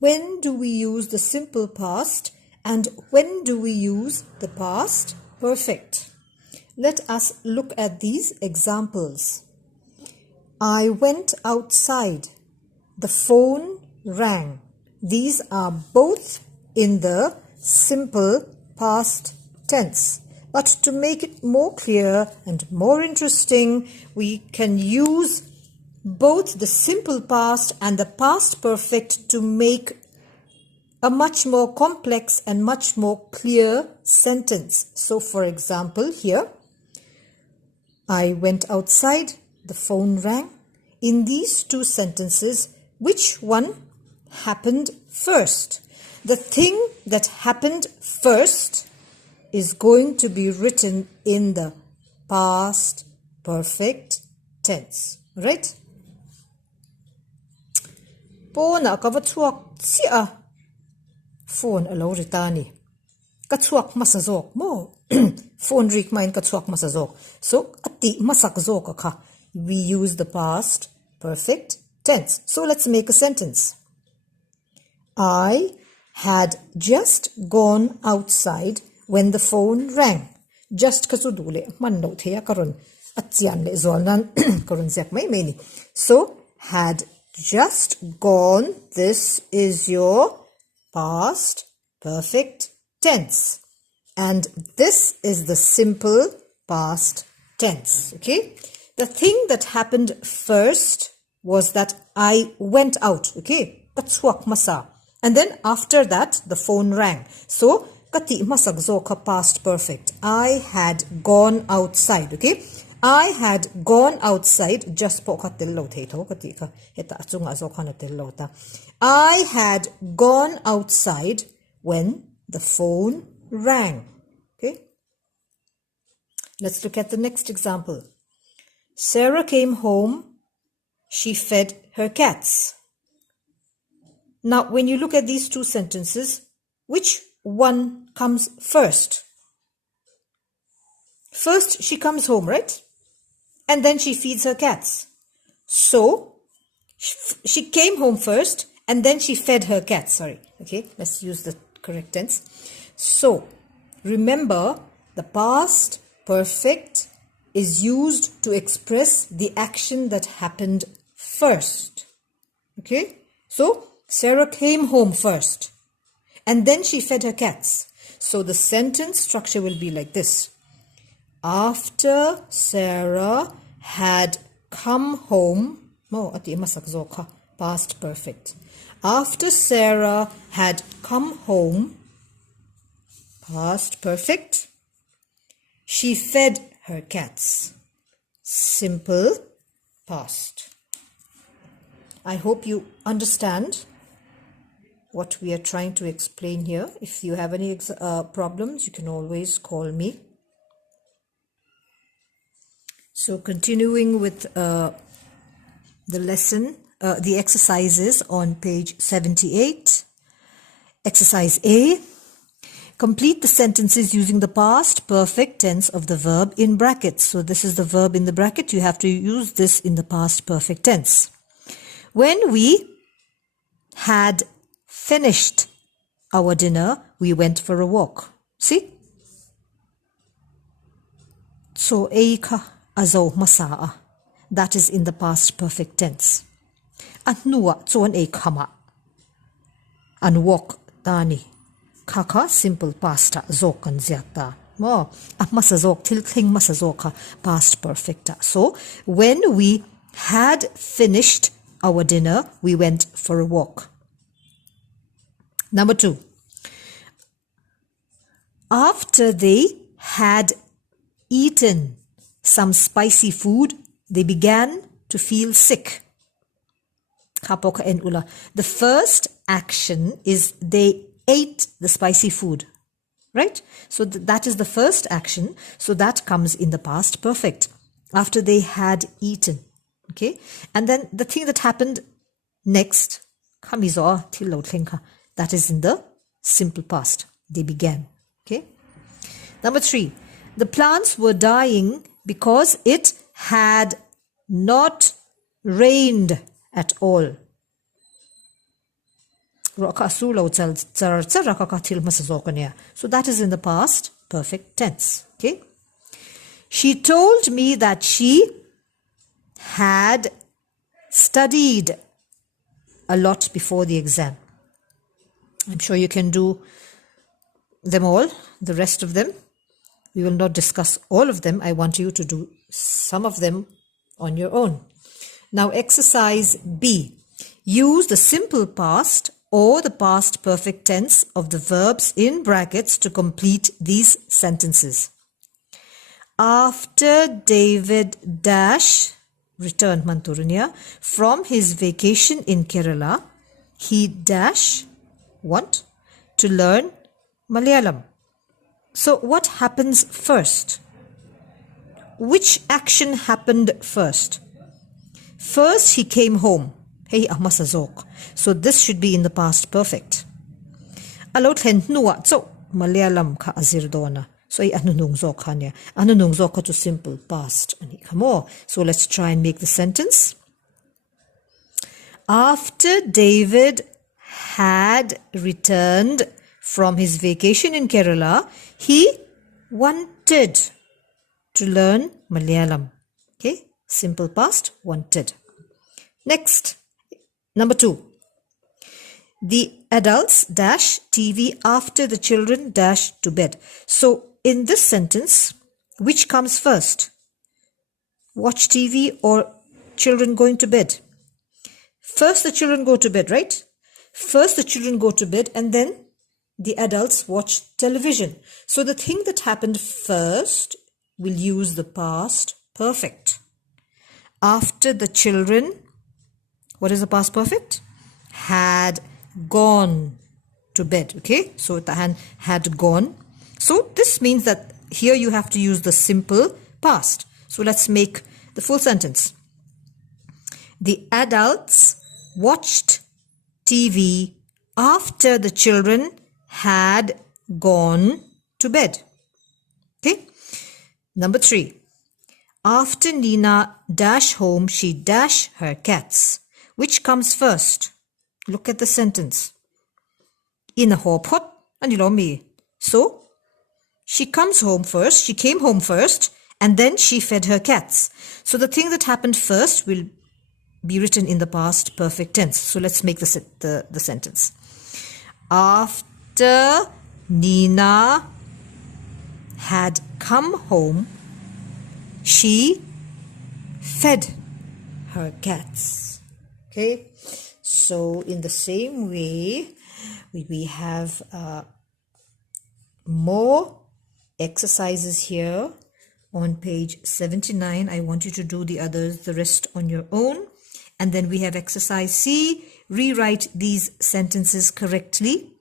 when do we use the simple past and when do we use the past perfect? Let us look at these examples. I went outside. The phone rang. These are both in the simple past tense. But to make it more clear and more interesting, we can use both the simple past and the past perfect to make a much more complex and much more clear sentence. So for example, here, I went outside, the phone rang. In these two sentences, which one happened first? The thing that happened first is going to be written in the past perfect tense. Right? Pona kavatsuak sia phone alo ritani. Katsuak masazok mo. Phone rik main katsuak masazok. So ati masakzok ka. We use the past perfect tense. So let's make a sentence. I had just gone outside when the phone rang. Just kasudule man no thea karon atyan le zolnan karon zek mai meni. So had just gone. This is your past perfect tense. And this is the simple past tense. Okay? The thing that happened first was that I went out. Okay? Katsuak masa. And then after that, the phone rang. So, kati masagzo ka past perfect. I had gone outside. Okay? I had gone outside. Just po katillo teto. Kati ka heta atunga zo ka natillo ta. I had gone outside when the phone rang. Okay? Let's look at the next example. Sarah came home. She fed her cats. Now, when you look at these two sentences, which one comes first? First, she comes home, right? And then she feeds her cats. So, she came home first and then she fed her cats. Sorry. Okay, let's use the correct tense. So, remember, the past perfect is used to express the action that happened first. Okay? So, Sarah came home first and then she fed her cats. So, the sentence structure will be like this. After Sarah had come home, past perfect. After Sarah had come home, past perfect, she fed her cats. Simple past. I hope you understand what we are trying to explain here. If you have any problems, you can always call me. So continuing with the lesson, the exercises on page 78. Exercise A. Complete the sentences using the past perfect tense of the verb in brackets. So this is the verb in the bracket. You have to use this in the past perfect tense. When we had finished our dinner, we went for a walk. See? So eika azo masaa. That is in the past perfect tense. At nuwa tsuan eikama. And walk tani. Kaka simple past zokan zyata. Mo masazok tilting masazoka past perfect. So when we had finished our dinner, we went for a walk. Number 2. After they had eaten some spicy food, they began to feel sick. The first action is they ate the spicy food, right? So that is the first action. So that comes in the past perfect. After they had eaten, okay? And then the thing that happened next, that is in the simple past. They began, okay? Number 3, the plants were dying because it had not rained at all. So that is in the past perfect tense. Okay. She told me that she had studied a lot before the exam. I'm sure you can do them all, the rest of them. We will not discuss all of them. I want you to do some of them on your own. Now, exercise B. Use the simple past or the past perfect tense of the verbs in brackets to complete these sentences. After David dash returned Manturuniya from his vacation in Kerala, he dash want to learn Malayalam. So what happens first? Which action happened first? First, he came home. Hey, ahmasazok. So this should be in the past perfect. Alot hen nuwa. So Malayalam ka azirdona. So ay anunung zok hanya. Anunung zok ka to simple past. So let's try and make the sentence. After David had returned from his vacation in Kerala, he wanted to learn Malayalam. Okay, simple past, wanted. Next, number 2. The adults dash TV after the children dash to bed. So in this sentence, which comes first? Watch TV or children going to bed? First the children go to bed, right? First the children go to bed and then the adults watch television. So the thing that happened first will use the past perfect. After the children, what is the past perfect? Had gone to bed. Okay, so the had gone. So this means that here you have to use the simple past. So let's make the full sentence. The adults watched TV after the children had gone to bed. Okay. Number 3. After Nina dash home, she dash her cats. Which comes first? Look at the sentence. In a hopot and so she comes home first, she came home first, and then she fed her cats. So the thing that happened first will be written in the past perfect tense. So let's make the sentence. After Nina had come home, she fed her cats. Okay, so in the same way, we have more exercises here on page 79. I want you to do the others, the rest on your own. And then we have exercise C. Rewrite these sentences correctly.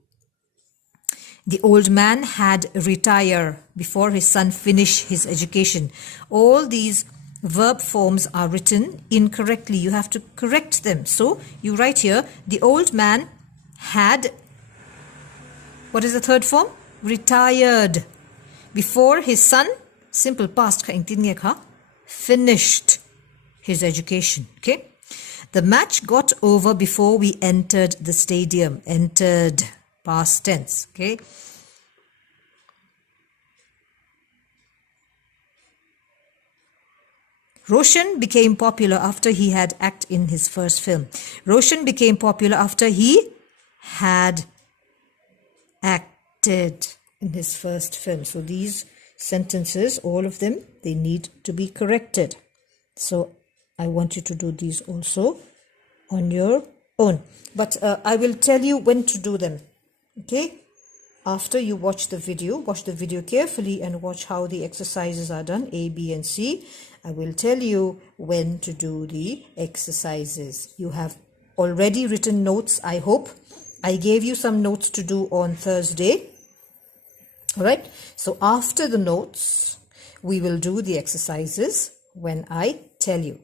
The old man had retire before his son finished his education. All these verb forms are written incorrectly. You have to correct them. So you write here, the old man had, what is the third form? Retired before his son, simple past, finished his education. Okay. The match got over before we entered the stadium. Entered, past tense. Okay. Roshan became popular after he had acted in his first film. Roshan became popular after he had acted in his first film. So these sentences, all of them, they need to be corrected. So I want you to do these also on your own. But I will tell you when to do them. Okay? After you watch the video carefully and watch how the exercises are done, A, B, and C. I will tell you when to do the exercises. You have already written notes, I hope. I gave you some notes to do on Thursday. All right. So after the notes, we will do the exercises when I tell you.